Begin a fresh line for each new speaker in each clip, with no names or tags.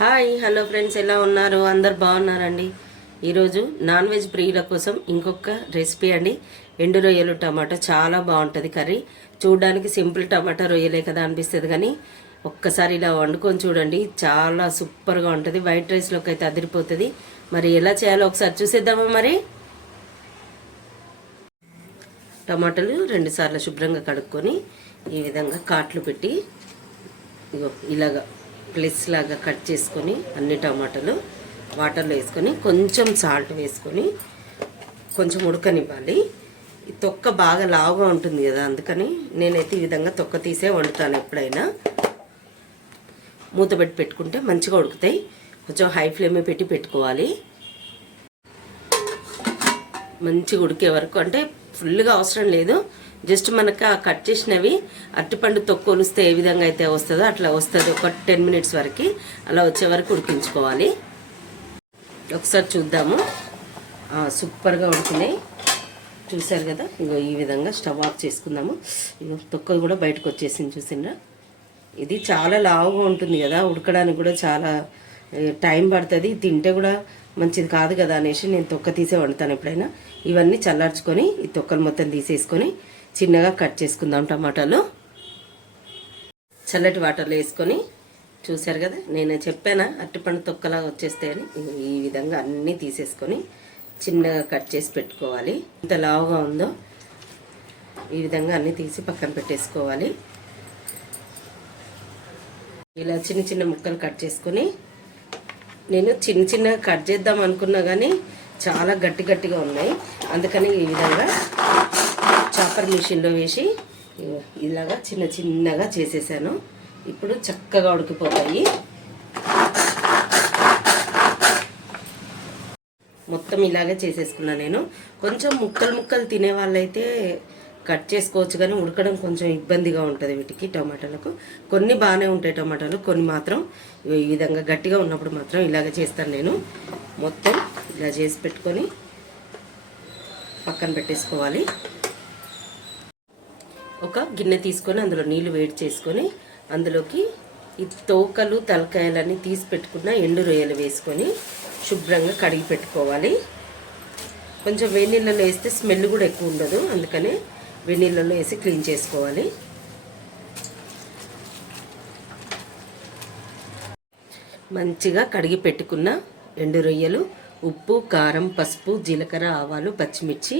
Hi hello friends ఎలా ఉన్నారు? అందరు బాగున్నారండి? ఈరోజు నాన్ వెజ్ ప్రియుల కోసం ఇంకొక రెసిపీ అండి. ఎండు రొయ్యలు టమాటా చాలా బాగుంటుంది కర్రీ. చూడడానికి సింపుల్ టమాటా రొయ్యలే కదా అనిపిస్తుంది కానీ ఒక్కసారి ఇలా వండుకొని చూడండి. చాలా సూపర్గా ఉంటుంది. వైట్ రైస్లోకి అయితే అదిరిపోతుంది. మరి ఎలా చేయాలో ఒకసారి చూసేద్దామా మరి? టమాటాలు రెండుసార్లు శుభ్రంగా కడుక్కొని ఈ విధంగా కాట్లు పెట్టి ఇగో ఇలాగా ప్లస్ లాగా కట్ చేసుకొని అన్ని టమాటాలు వాటర్లో వేసుకొని కొంచెం సాల్ట్ వేసుకొని కొంచెం ఉడకనివ్వాలి. ఈ తొక్క బాగా లావుగా ఉంటుంది కదా అందుకని నేనైతే ఈ విధంగా తొక్క తీసే వండుతాను ఎప్పుడైనా. మూత పెట్టి పెట్టుకుంటే మంచిగా ఉడుకుతాయి. కొంచెం హై ఫ్లేమే పెట్టి పెట్టుకోవాలి. మంచిగా ఉడికే వరకు అంటే ఫుల్గా అవసరం లేదు. జస్ట్ మనకు ఆ కట్ చేసినవి అరటిపండు తొక్కు ఏ విధంగా అయితే వస్తుందో అట్లా వస్తుంది. ఒక టెన్ మినిట్స్ వరకు అలా వచ్చే వరకు ఉడికించుకోవాలి. ఒకసారి చూద్దాము. సూపర్గా ఉడికినాయి. చూశారు కదా? ఇగో ఈ విధంగా స్టవ్ ఆఫ్ చేసుకుందాము. ఇగో తొక్కలు కూడా బయటకు వచ్చేసింది చూసిండ్రా? ఇది చాలా లావుగా ఉంటుంది కదా ఉడకడానికి కూడా చాలా టైం పడుతుంది. తింటే కూడా మంచిది కాదు కదా అనేసి నేను తొక్క తీసే వండుతాను ఎప్పుడైనా. ఇవన్నీ చల్లార్చుకొని ఈ తొక్కలు మొత్తం తీసేసుకొని చిన్నగా కట్ చేసుకుందాం టమాటాలు. చల్లటి వాటర్లో వేసుకొని చూశారు కదా నేను చెప్పానా అరటిపండు తొక్కలాగా వచ్చేస్తాయని ఈ విధంగా అన్నీ తీసేసుకొని చిన్నగా కట్ చేసి పెట్టుకోవాలి. ఎంత లావుగా ఉందో ఈ విధంగా అన్నీ తీసి పక్కన పెట్టేసుకోవాలి. ఇలా చిన్న చిన్న ముక్కలు కట్ చేసుకొని నేను చిన్న చిన్నగా కట్ చేద్దాం అనుకున్నా కానీ చాలా గట్టి గట్టిగా ఉన్నాయి. అందుకని ఈ విధంగా చాపర్ మిషన్లో వేసి ఇలాగా చిన్న చిన్నగా చేసేసాను. ఇప్పుడు చక్కగా ఉడికిపోతాయి. మొత్తం ఇలాగే చేసేసుకున్నాను నేను. కొంచెం ముక్కలు ముక్కలు తినే వాళ్ళైతే కట్ చేసుకోవచ్చు కానీ ఉడకడం కొంచెం ఇబ్బందిగా ఉంటుంది వీటికి టమాటాలకు. కొన్ని బాగానే ఉంటాయి టమాటాలు కొన్ని మాత్రం ఈ విధంగా గట్టిగా ఉన్నప్పుడు మాత్రం ఇలాగే చేస్తాను నేను. మొత్తం ఇలా చేసి పెట్టుకొని పక్కన పెట్టేసుకోవాలి. ఒక గిన్నె తీసుకొని అందులో నీళ్ళు వేడి చేసుకొని అందులోకి ఈ తోకలు తలకాయలన్నీ తీసి పెట్టుకున్న ఎండు రొయ్యలు వేసుకొని శుభ్రంగా కడిగి పెట్టుకోవాలి. కొంచెం వేడి నీళ్ళలో వేస్తే స్మెల్ కూడా ఎక్కువ ఉండదు అందుకనే వేడి నీళ్ళలో వేసి క్లీన్ చేసుకోవాలి. మంచిగా కడిగి పెట్టుకున్న ఎండు రొయ్యలు ఉప్పు కారం పసుపు జీలకర్ర ఆవాలు పచ్చిమిర్చి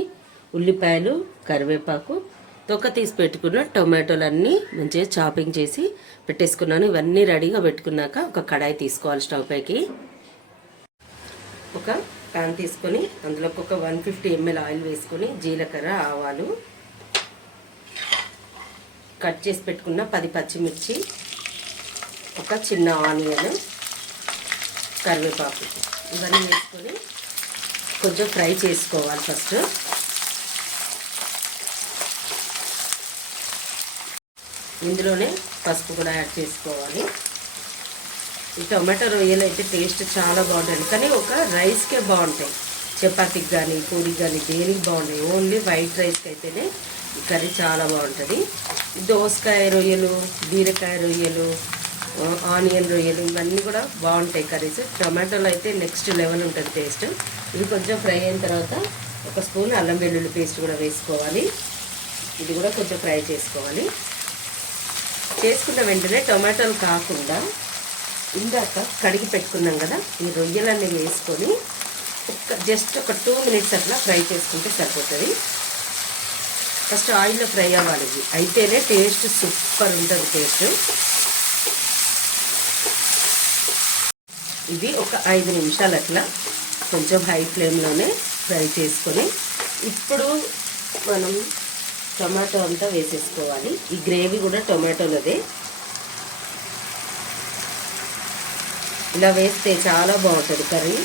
ఉల్లిపాయలు కరివేపాకు తొక్క తీసి పెట్టుకున్న టొమాటోలు అన్నీ మంచిగా చాపింగ్ చేసి పెట్టేసుకున్నాను. ఇవన్నీ రెడీగా పెట్టుకున్నాక ఒక కడాయి తీసుకోవాలి స్టవ్ పైకి. ఒక ప్యాన్ తీసుకొని అందులోకి ఒక వన్ ఫిఫ్టీ ఎంఎల్ ఆయిల్ వేసుకొని జీలకర్ర ఆవాలు కట్ చేసి పెట్టుకున్న పది పచ్చిమిర్చి ఒక చిన్న ఆనియన్ కరివేపాకు ఇవన్నీ వేసుకొని కొంచెం ఫ్రై చేసుకోవాలి ఫస్ట్. ఇందులోనే పసుపు కూడా యాడ్ చేసుకోవాలి. ఈ టొమాటో రొయ్యలు అయితే టేస్ట్ చాలా బాగుంటుంది కానీ ఒక రైస్కే బాగుంటాయి. చపాతీకి కానీ పూరికి కానీ దేనికి బాగుంటాయి. ఓన్లీ వైట్ రైస్కి అయితేనే ఈ కర్రీ చాలా బాగుంటుంది. దోసకాయ రొయ్యలు బీరకాయ రొయ్యలు ఆనియన్ రొయ్యలు ఇవన్నీ కూడా బాగుంటాయి కర్రీస్. టొమాటోలు అయితే నెక్స్ట్ లెవెల్ ఉంటుంది టేస్ట్. ఇది కొంచెం ఫ్రై అయిన తర్వాత ఒక స్పూన్ అల్లం వెల్లుల్లి పేస్ట్ కూడా వేసుకోవాలి. ఇది కూడా కొంచెం ఫ్రై చేసుకోవాలి. చేసుకున్న వెంటనే టొమాటోలు కాకుండా ఇందాక కడిగి పెట్టుకున్నాం కదా ఈ రొయ్యలన్నీ వేసుకొని ఒక జస్ట్ ఒక టూ మినిట్స్ అట్లా ఫ్రై చేసుకుంటే సరిపోతుంది. ఫస్ట్ ఆయిల్లో ఫ్రై అవ్వాలి ఇవి అయితేనే టేస్ట్ సూపర్ ఉంటుంది టేస్ట్. ఇది ఒక ఐదు నిమిషాలు అట్లా కొంచెం హై ఫ్లేమ్లోనే ఫ్రై చేసుకొని ఇప్పుడు మనం టొమాటో అంతా వేసేసుకోవాలి. ఈ గ్రేవీ కూడా టొమాటోలదే. ఇలా వేస్తే చాలా బాగుంటుంది కర్రీ.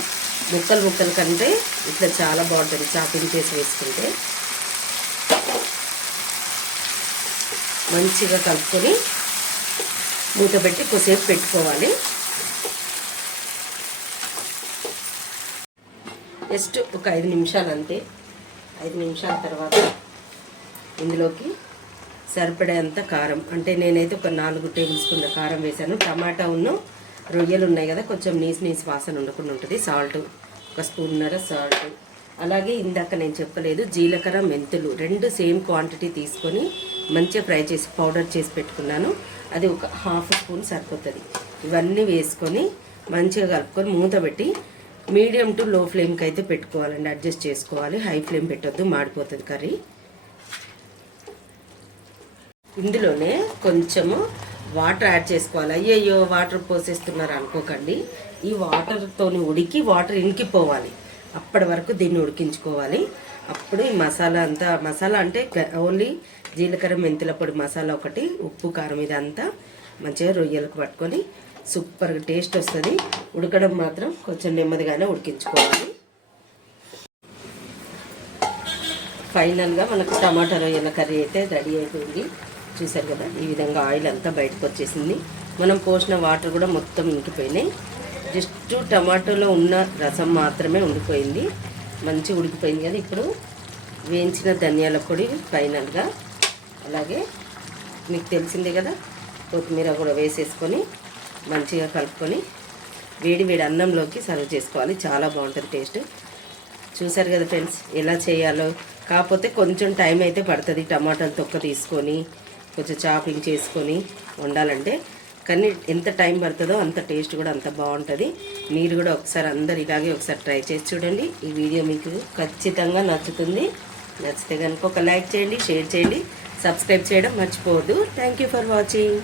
ముక్కలు ముక్కల కంటే ఇట్లా చాలా బాగుంటుంది చాపింగ్ చేసి వేసుకుంటే. మంచిగా కలుపుకొని మూత పెట్టి కొద్దిసేపు పెట్టుకోవాలి. జస్ట్ ఒక ఐదు నిమిషాలు అంతే. ఐదు నిమిషాల తర్వాత ఇందులోకి సరిపడేంత కారం. అంటే నేనైతే ఒక నాలుగు టేబుల్ స్పూన్ల కారం వేసాను టమాటా ఉన్న రొయ్యలు ఉన్నాయి కదా కొంచెం నీసు నీసు వాసన ఉండకుండా ఉంటుంది. సాల్ట్ ఒక స్పూన్నర సాల్ట్. అలాగే ఇందాక నేను చెప్పలేదు జీలకర్ర మెంతులు రెండు సేమ్ క్వాంటిటీ తీసుకొని మంచిగా ఫ్రై చేసి పౌడర్ చేసి పెట్టుకున్నాను. అది ఒక హాఫ్ స్పూన్ సరిపోతుంది. ఇవన్నీ వేసుకొని మంచిగా కలుపుకొని మూత పెట్టి మీడియం టు లో ఫ్లేమ్కి అయితే పెట్టుకోవాలండి. అడ్జస్ట్ చేసుకోవాలి. హై ఫ్లేమ్ పెట్టొద్దు మాడిపోతుంది కర్రీ. ఇందులోనే కొంచెము వాటర్ యాడ్ చేసుకోవాలి. అయ్యయ్యో వాటర్ పోసేస్తున్నారు అనుకోకండి. ఈ వాటర్తోని ఉడికి వాటర్ ఇంకిపోవాలి అప్పటి వరకు దీన్ని ఉడికించుకోవాలి. అప్పుడు ఈ మసాలా అంతా మసాలా అంటే ఓన్లీ జీలకర్ర మెంతుల పొడి మసాలా ఒకటి ఉప్పు కారం ఇదంతా మంచిగా రొయ్యలకు పట్టుకొని సూపర్గా టేస్ట్ వస్తుంది. ఉడకడం మాత్రం కొంచెం నెమ్మదిగానే ఉడికించుకోవాలి. ఫైనల్గా మనకు టమాటా రొయ్యల కర్రీ అయితే రెడీ అయిపోయింది. చూసారు కదా? ఈ విధంగా ఆయిల్ అంతా బయటకు వచ్చేసింది. మనం పోసిన వాటర్ కూడా మొత్తం ఇంకిపోయినాయి. జస్ట్ టమాటోలో ఉన్న రసం మాత్రమే ఉండిపోయింది. మంచి ఉడికిపోయింది కదా ఇప్పుడు. వేయించిన ధనియాల పొడి ఫైనల్గా. అలాగే మీకు తెలిసిందే కదా? కొత్తిమీర కూడా వేసేసుకొని మంచిగా కలుపుకొని వేడి వేడి అన్నంలోకి సర్వ్ చేసుకోవాలి. చాలా బాగుంటుంది టేస్ట్. చూసారు కదా ఫ్రెండ్స్ ఎలా చేయాలో. కాకపోతే కొంచెం టైం అయితే పడుతుంది. టమాటాలు తొక్క తీసుకొని కొంచెం చాపింగ్ చేసుకొని వండాలంటే కానీ ఎంత టైం పడుతుందో అంత టేస్ట్ కూడా అంత బాగుంటుంది. మీరు కూడా ఒకసారి అందరు ఇలాగే ఒకసారి ట్రై చేసి చూడండి. ఈ వీడియో మీకు ఖచ్చితంగా నచ్చుతుంది. నచ్చితే కనుక ఒక లైక్ చేయండి షేర్ చేయండి సబ్స్క్రైబ్ చేయడం మర్చిపోవద్దు. Thank you for watching